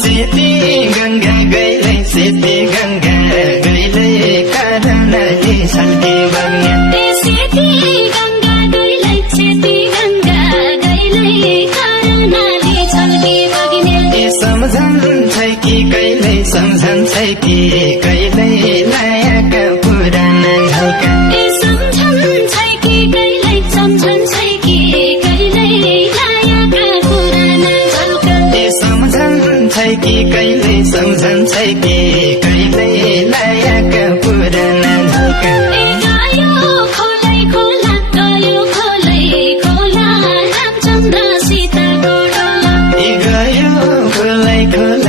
सेती गंगा गैलै सेती गंगा गैलै कारणले छल्के बग्ने सेती गंगा गैलै सेती गंगा गैलै कारणले छल्के बग्ने सम्झन्छ कि कहिल्यै सम्झन्छ कि कहिल्यै लायका पुराना घरका सम्झन्छ कि कहिल्यै सम्झन्छ कि कहिल्यै लायका पुराना घरका सम्झन्छ कि कहिल्यै सम्झन्छ कि कहिल्यै लायका पुराना घरका गयो खोलै खोला गयो खोलै खोला रामचन्द्र सीताको डोला गयो खोलै खोला